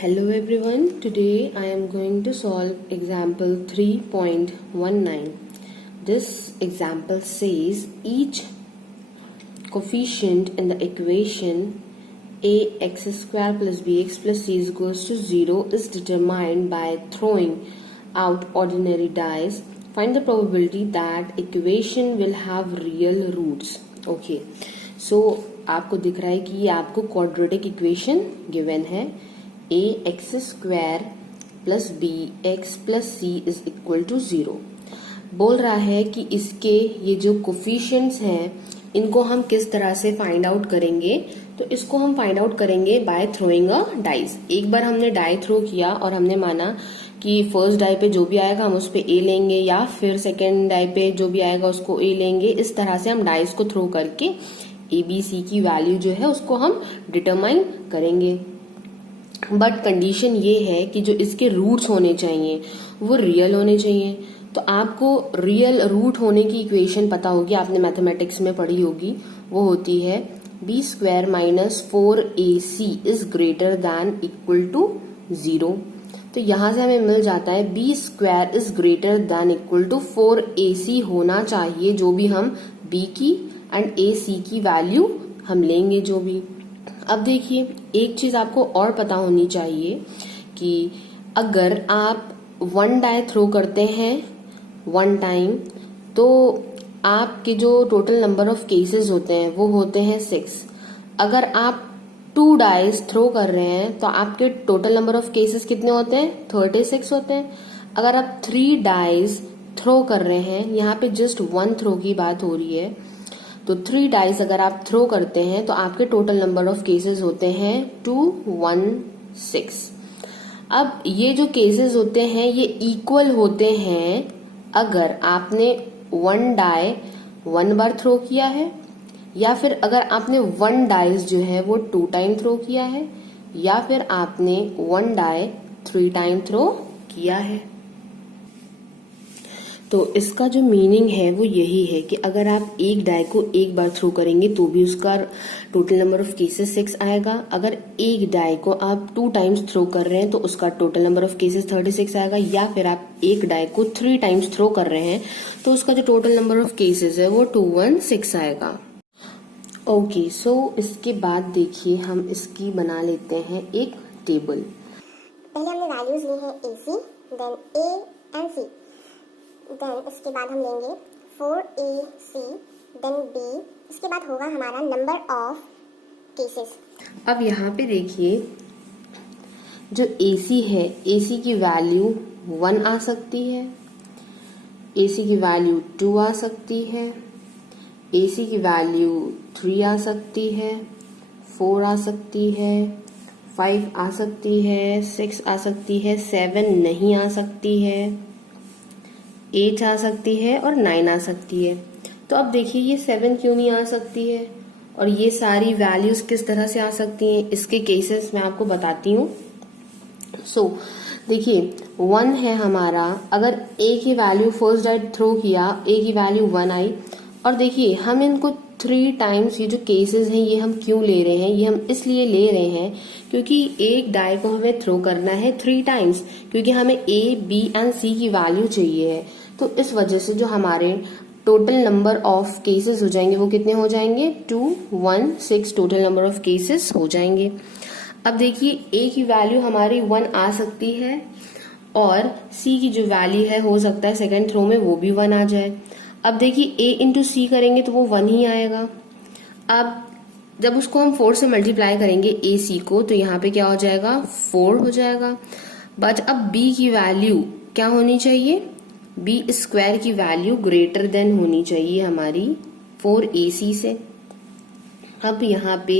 Hello everyone, today I am going to solve example 3.19. This example says each coefficient in the equation ax square plus bx plus c is equals to 0 is determined by throwing out ordinary dice. Find the probability that equation will have real roots. Okay, so आपको दिख रहा है कि ये आपको quadratic equation given है a x square plus B X plus C is equal to 0। बोल रहा है कि इसके ये जो कोफिशिएंट्स हैं इनको हम किस तरह से फाइंड आउट करेंगे। तो इसको हम फाइंड आउट करेंगे बाय थ्रोइंग अ डाइस। एक बार हमने डाई थ्रो किया और हमने माना कि फर्स्ट डाई पे जो भी आएगा हम उस पे ए लेंगे, या फिर सेकेंड डाई पे जो भी आएगा उसको ए लेंगे। इस तरह से हम डाइस को थ्रो करके ए बी सी की वैल्यू जो है उसको हम डिटरमाइन करेंगे। बट कंडीशन ये है कि जो इसके रूट्स होने चाहिए वो रियल होने चाहिए। तो आपको रियल रूट होने की इक्वेशन पता होगी, आपने मैथमेटिक्स में पढ़ी होगी। वो होती है B square minus 4ac is greater than equal to 0। तो यहां से हमें मिल जाता है B square is greater than equal to 4ac होना चाहिए, जो भी हम b की एंड ac की वैल्यू हम लेंगे जो भी। अब देखिए, एक चीज आपको और पता होनी चाहिए कि अगर आप वन डाई थ्रो करते हैं वन टाइम, तो आपके जो टोटल नंबर ऑफ केसेस होते हैं वो होते हैं 6। अगर आप 2 डाइस थ्रो कर रहे हैं तो आपके टोटल नंबर ऑफ केसेस कितने होते हैं? 36 होते हैं। अगर आप 3 डाइस थ्रो कर रहे हैं, यहाँ पे जस्ट 1 थ्रो की बात हो रही है, तो 3 डाइस अगर आप थ्रो करते हैं तो आपके टोटल नंबर ऑफ केसेस होते हैं 216। अब ये जो केसेस होते हैं ये इक्वल होते हैं अगर आपने 1 डाई 1 बार थ्रो किया है, या फिर अगर आपने 1 डाइस जो है वो 2 टाइम थ्रो किया है, या फिर आपने 1 डाई 3 टाइम थ्रो किया है। तो इसका जो मीनिंग है वो यही है कि अगर आप एक डाई को एक बार थ्रो करेंगे तो भी उसका टोटल नंबर ऑफ केसेस 6 आएगा। अगर एक डाई को आप 2 टाइम्स थ्रो कर रहे हैं तो उसका टोटल नंबर ऑफ केसेस 36 आएगा। या फिर आप एक डाई को 3 टाइम्स थ्रो कर रहे हैं तो उसका जो टोटल नंबर ऑफ केसेस है वो 216 आएगा। ओके, सो इसके बाद देखिए हम इसकी बना लेते हैं एक टेबल। पहले हमने वैल्यूज ली है A C, then A and C, then इसके बाद हम लेंगे 4ac देन b, इसके बाद होगा हमारा नंबर ऑफ केसेस। अब यहाँ पे देखिए जो ac है, ac की वैल्यू 1 आ सकती है, ac की वैल्यू 2 आ सकती है, ac की वैल्यू 3 आ सकती है, 4 आ सकती है, 5 आ सकती है, 6 आ सकती है, 7 नहीं आ सकती है, 8 आ सकती है और 9 आ सकती है। तो अब देखिए ये 7 क्यों नहीं आ सकती है और ये सारी वैल्यूज किस तरह से आ सकती हैं, इसके केसेस मैं आपको बताती हूँ। सो देखिए 1 है हमारा, अगर a की वैल्यू फर्स्ट डाई थ्रो किया, a की वैल्यू 1 आई। और देखिए हम इनको 3 टाइम्स, ये जो केसेस हैं ये हम क्यों ले रहे हैं? ये हम इसलिए ले रहे हैं क्योंकि एक डाई को हमें थ्रो करना है 3 टाइम्स, क्योंकि हमें a, b एंड c की वैल्यू चाहिए है। तो इस वजह से जो हमारे टोटल नंबर ऑफ केसेस हो जाएंगे वो कितने हो जाएंगे? 216 टोटल नंबर ऑफ केसेस हो जाएंगे। अब देखिए a की वैल्यू हमारी 1 आ सकती है और c की जो वैल्यू है हो सकता है सेकेंड थ्रो में वो भी 1 आ जाए। अब देखिए a इंटू सी करेंगे तो वो 1 ही आएगा। अब जब उसको हम 4 से मल्टीप्लाई करेंगे ए सी को, तो यहाँ पे क्या हो जाएगा? 4 हो जाएगा। बट अब b की वैल्यू क्या होनी चाहिए? बी स्क्वायर की वैल्यू ग्रेटर देन होनी चाहिए हमारी 4ac से। अब यहाँ पे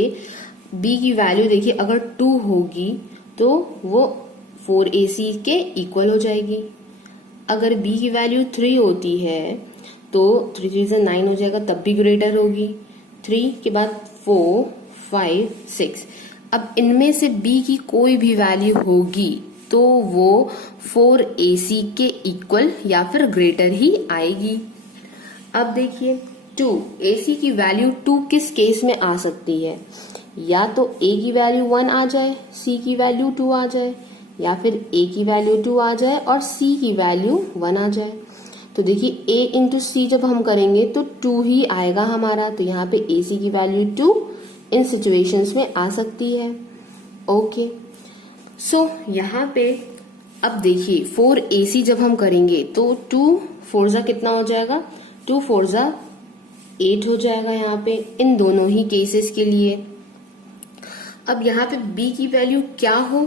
b की वैल्यू देखिए अगर 2 होगी तो वो 4ac के इक्वल हो जाएगी। अगर b की वैल्यू 3 होती है तो 3 3 से 9 हो जाएगा, तब भी ग्रेटर होगी। 3 के बाद 4 5 6। अब इनमें से b की कोई भी वैल्यू होगी तो वो 4ac के इक्वल या फिर ग्रेटर ही आएगी। अब देखिए 2ac की वैल्यू 2 किस केस में आ सकती है? या तो a की वैल्यू 1 आ जाए, c की वैल्यू 2 आ जाए, या फिर a की वैल्यू 2 आ जाए और c की वैल्यू 1 आ जाए। तो देखिए a इंटू सी जब हम करेंगे तो 2 ही आएगा हमारा, तो यहाँ पे ac की वैल्यू 2 इन सिचुएशंस में आ सकती है। ओके, सो यहाँ पे अब देखिए 4ac जब हम करेंगे तो 2 4 जा कितना हो जाएगा, 2 4 जा 8 हो जाएगा यहाँ पे इन दोनों ही केसेस के लिए। अब यहाँ पे b की वैल्यू क्या हो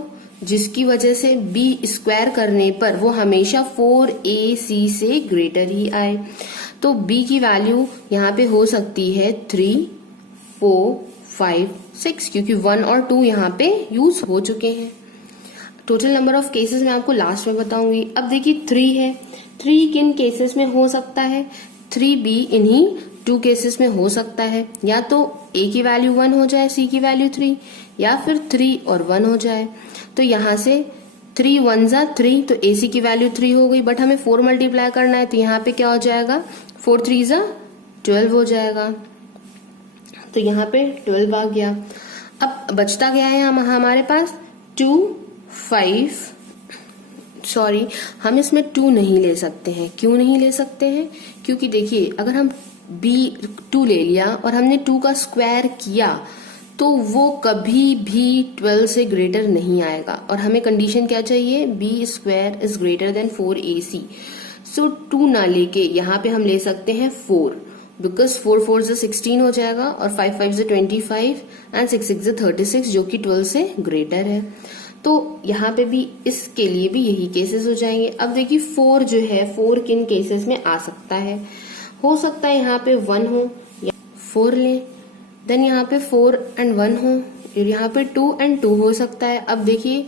जिसकी वजह से b स्क्वायर करने पर वो हमेशा 4ac से ग्रेटर ही आए। तो b की वैल्यू यहाँ पे हो सकती है 3, 4, 5, 6 क्योंकि 1 और 2 यहाँ पे यूज हो चुके हैं। टोटल नंबर ऑफ केसेस मैं आपको लास्ट में बताऊंगी। अब देखिए 3 है, 3 किन केसेस में हो सकता है, 3b इन्हीं 2 केसेस में हो सकता है, या तो a की वैल्यू 1 हो जाए, c की वैल्यू 3, या फिर 3 और 1 हो जाए। तो यहाँ से 3 1 जा 3, तो ac की वैल्यू 3 हो गई, बट हमें 4 मल्टीप्लाई करना है तो यहाँ पे क्या हो जाएगा, 4 3 जा 12 हो जाएगा। तो यहाँ पे 12 आ गया। अब बचता गया है हमारे पास 2, 5, सॉरी हम इसमें 2 नहीं ले सकते हैं। क्यों नहीं ले सकते हैं, क्योंकि देखिए अगर हम b 2 ले लिया और हमने 2 का स्क्वायर किया तो वो कभी भी 12 से ग्रेटर नहीं आएगा, और हमें कंडीशन क्या चाहिए, b square is greater than 4ac। सो 2 ना लेके यहाँ पे हम ले सकते हैं 4, बिकॉज 4 4 से 16 हो जाएगा और 5 5 से 25 एंड 6 6 से 36 जो कि 12 से ग्रेटर है। तो यहाँ पे भी इसके लिए भी यही केसेस हो जाएंगे। अब देखिए 4 जो है, 4 किन केसेस में आ सकता है, हो सकता है यहाँ पे 1 हो या 4 लें, देन यहाँ पे 4 एंड 1 हो, और यहाँ पे 2 एंड 2 हो सकता है। अब देखिए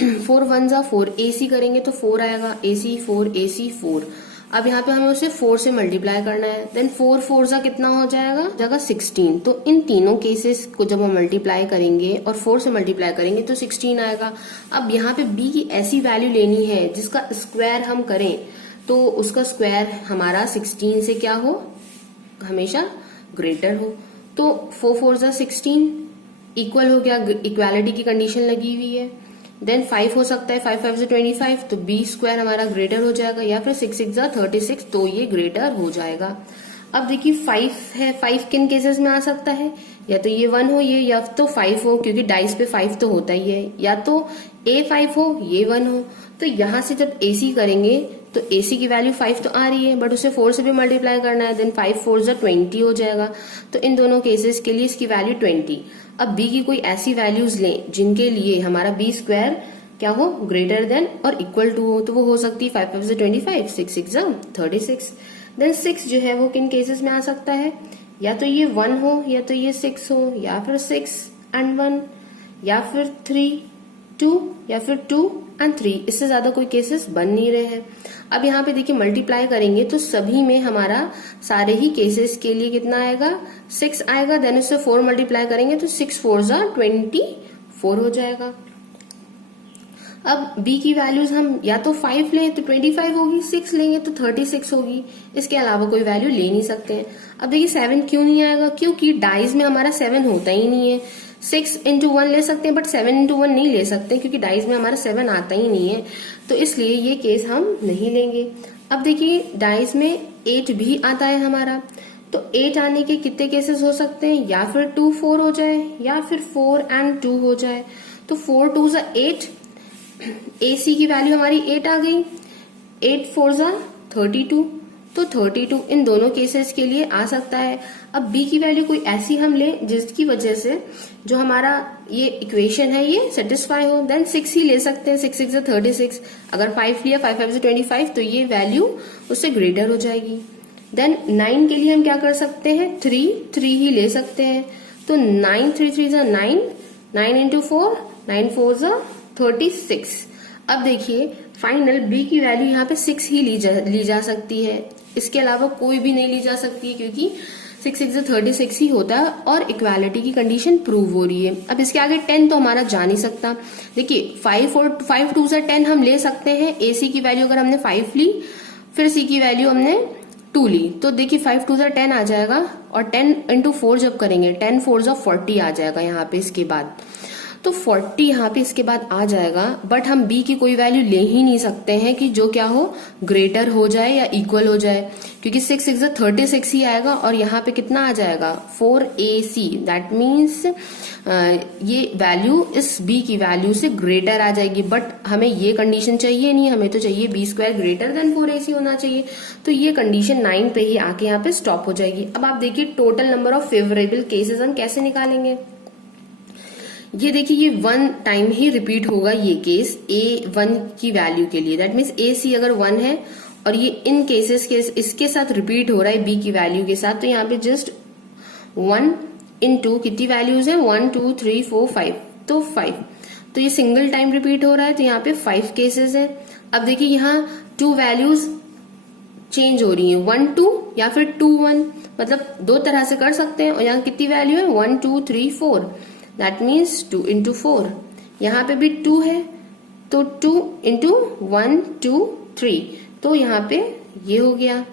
4 1 जा 4, ac करेंगे तो 4 आएगा, ac 4 ac 4। अब यहाँ पे हमें उसे 4 से मल्टीप्लाई करना है, देन 4 4 जा कितना हो जाएगा 16। तो इन तीनों केसेस को जब हम मल्टीप्लाई करेंगे और 4 से मल्टीप्लाई करेंगे तो 16 आएगा। अब यहाँ पे b की ऐसी वैल्यू लेनी है जिसका स्क्वायर हम करें तो उसका स्क्वायर हमारा 16 से क्या हो, हमेशा ग्रेटर हो। तो 4 4 जा 16 इक्वल हो गया, इक्वालिटी की कंडीशन लगी हुई है। देन 5 हो सकता है, 5 5 से 25, तो b स्क्वायर हमारा ग्रेटर हो जाएगा, या फिर 6 6 जा 36, तो ये ग्रेटर हो जाएगा। अब देखिए 5 है, 5 किन केसेस में आ सकता है, या तो ये 1 हो, ये या तो 5 हो, क्योंकि डाइस पे 5 तो होता ही है, या तो a 5 हो, ये 1 हो। तो यहाँ से जब ac करेंगे तो ac की वैल्यू 5 तो आ रही है, बट उसे 4 से भी मल्टीप्लाई करना है, देन 5 4 जा 20 हो जाएगा। तो इन दोनों केसेस के लिए इसकी वैल्यू 20। अब b की कोई ऐसी वैल्यूज लें जिनके लिए हमारा b स्क्वायर क्या हो, ग्रेटर देन और इक्वल टू हो, तो वो हो सकती है 5 5 से 25, 6 6 जा 36। देन 6 जो है वो किन केसेस में आ सकता है, या तो ये 1 हो, या तो ये 6 हो, या फिर 6 एंड 1, या फिर 3 2, या फिर 2 एंड 3। इससे ज्यादा कोई केसेस बन नहीं रहे हैं। अब यहाँ पे देखिए मल्टीप्लाई करेंगे तो सभी में हमारा सारे ही केसेस के लिए कितना आएगा, 6 आएगा, देन उससे 4 मल्टीप्लाई करेंगे तो 6 4 जा 24 हो जाएगा। अब b की वैल्यूज हम या तो 5 लें तो 25 होगी, 6 लेंगे तो 36 होगी, इसके अलावा कोई वैल्यू ले नहीं सकते हैं। अब देखिए 7 क्यों नहीं आएगा, क्योंकि डाइज में हमारा 7 होता ही नहीं है। 6 इंटू 1 ले सकते हैं, बट 7 इंटू 1 नहीं ले सकते क्योंकि डाइज में हमारा 7 आता ही नहीं है, तो इसलिए ये केस हम नहीं लेंगे। अब देखिए डाइज में 8 भी आता है हमारा, तो 8 आने के कितने केसेस हो सकते हैं, या फिर 2 4 हो जाए, या फिर 4 एंड 2 हो जाए। तो 4 2 जा 8, AC की वैल्यू हमारी 8 आ गई, 8 4 जा 32, तो 32 इन दोनों केसेस के लिए आ सकता है। अब b की वैल्यू कोई ऐसी हम ले जिसकी वजह से जो हमारा ये इक्वेशन है ये सेटिस्फाई हो, देन 6 ही ले सकते हैं, 6 6 से 36। अगर 5 लिया, 5 5 से 25, तो ये वैल्यू उससे ग्रेटर हो जाएगी। देन 9 के लिए हम क्या कर सकते हैं, 3 ही ले सकते हैं, तो 9 3 3 जा 9, 9 इंटू 4, 9 4 जा 36। अब देखिए फाइनल b की वैल्यू यहाँ पे 6 ही ली जा सकती है, इसके अलावा कोई भी नहीं ली जा सकती, क्योंकि 6 6 से 36 ही होता है और इक्वालिटी की कंडीशन प्रूव हो रही है। अब इसके आगे 10 तो हमारा जा नहीं सकता। देखिए 5 2 से 10 हम ले सकते हैं, ac की वैल्यू अगर हमने 5 ली, फिर c की वैल्यू हमने 2 ली तो देखिए 5 2 10 आ जाएगा, और 10 इंटू 4 जब करेंगे 10 4 40 आ जाएगा यहाँ पे इसके बाद। तो 40 यहाँ पे इसके बाद आ जाएगा, बट हम b की कोई वैल्यू ले ही नहीं सकते हैं कि जो क्या हो, ग्रेटर हो जाए या इक्वल हो जाए, क्योंकि 6 6 36 ही आएगा, और यहाँ पे कितना आ जाएगा 4ac। दैट मीन्स ये वैल्यू इस b की वैल्यू से ग्रेटर आ जाएगी, बट हमें ये कंडीशन चाहिए नहीं, हमें तो चाहिए b² ग्रेटर देन 4ac होना चाहिए। तो ये कंडीशन 9 पे ही आके यहाँ पे स्टॉप हो जाएगी। अब आप देखिए total number of favourable cases हम कैसे निकालेंगे। ये देखिए ये 1 टाइम ही रिपीट होगा ये केस a1 की वैल्यू के लिए। दैट मीन्स ac अगर 1 है और ये इन केसेस के इसके साथ रिपीट हो रहा है b की वैल्यू के साथ, तो यहाँ पे जस्ट 1 इंटू कितनी वैल्यूज है 1 2 3 4 5, तो 5। तो ये सिंगल टाइम रिपीट हो रहा है, तो यहाँ पे 5 केसेस है। अब देखिए यहाँ 2 वैल्यूज चेंज हो रही है, 1 2 या फिर 2 1, मतलब 2 तरह से कर सकते हैं। और यहाँ कितनी वैल्यू है 1 2 3 4, दैट मीन्स 2 इंटू 4। यहाँ पे भी 2 है, तो 2 इंटू 1 2 3, तो यहाँ पे ये हो गया।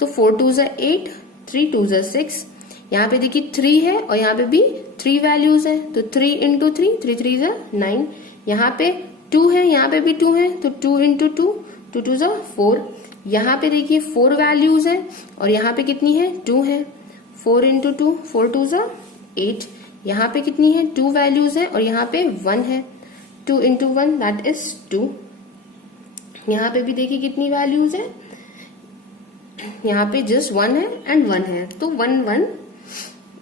तो 4 2 8, 3 2 6। यहाँ पे देखिए 3 है और यहाँ पे भी 3 वैल्यूज है, तो 3 इंटू 3, 3 3 9। यहाँ पे 2 है, यहाँ पे भी 2 है, तो 2 इंटू 2, 2 2 4। यहाँ पे देखिए 4 वैल्यूज है और यहाँ पे कितनी है 2 है, 4 इंटू 2, 4 2 8। यहाँ पे कितनी है 2 वैल्यूज है और यहाँ पे 1 है, 2 इंटू 1 दैट इज 2। यहाँ पे भी देखिए कितनी वैल्यूज है, यहाँ पे जस्ट 1 है एंड 1 है, तो 1 1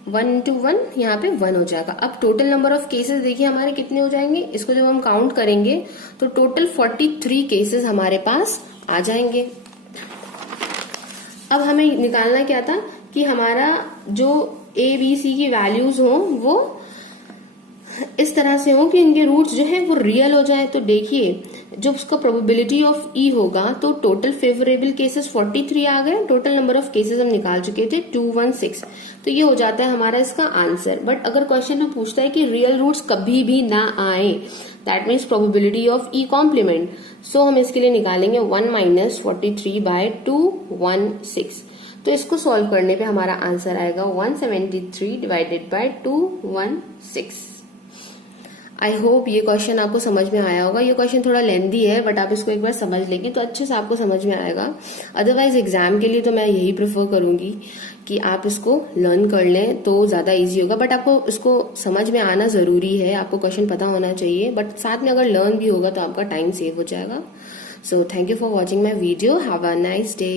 1 इंटू 1 यहाँ पे 1 हो जाएगा। अब टोटल नंबर ऑफ केसेस देखिए हमारे कितने हो जाएंगे, इसको जब हम काउंट करेंगे तो टोटल 43 केसेस हमारे पास आ जाएंगे। अब हमें निकालना क्या था कि हमारा जो a b c की वैल्यूज हो वो इस तरह से हो कि इनके रूट्स जो है वो रियल हो जाए। तो देखिए जब उसका प्रोबेबिलिटी ऑफ e होगा तो टोटल फेवरेबल केसेस 43 आ गए, टोटल नंबर ऑफ केसेस हम निकाल चुके थे 216, तो ये हो जाता है हमारा इसका आंसर। बट अगर क्वेश्चन में पूछता है कि रियल रूट्स कभी भी ना आए, that means probability of e complement, so हम इसके लिए निकालेंगे 1 माइनस 43 बाय 216। तो इसको सॉल्व करने पे हमारा आंसर आएगा 173 डिवाइडेड बाय 216। आई होप ये क्वेश्चन आपको समझ में आया होगा। ये क्वेश्चन थोड़ा लेंदी है, बट आप इसको एक बार समझ लेंगे तो अच्छे से आपको समझ में आएगा। अदरवाइज एग्जाम के लिए तो मैं यही प्रेफर करूंगी कि आप इसको लर्न कर लें तो ज्यादा इजी होगा, बट आपको इसको समझ में आना जरूरी है, आपको क्वेश्चन पता होना चाहिए, बट साथ में अगर लर्न भी होगा तो आपका टाइम सेव हो जाएगा। So thank you for watching my video, have a nice day.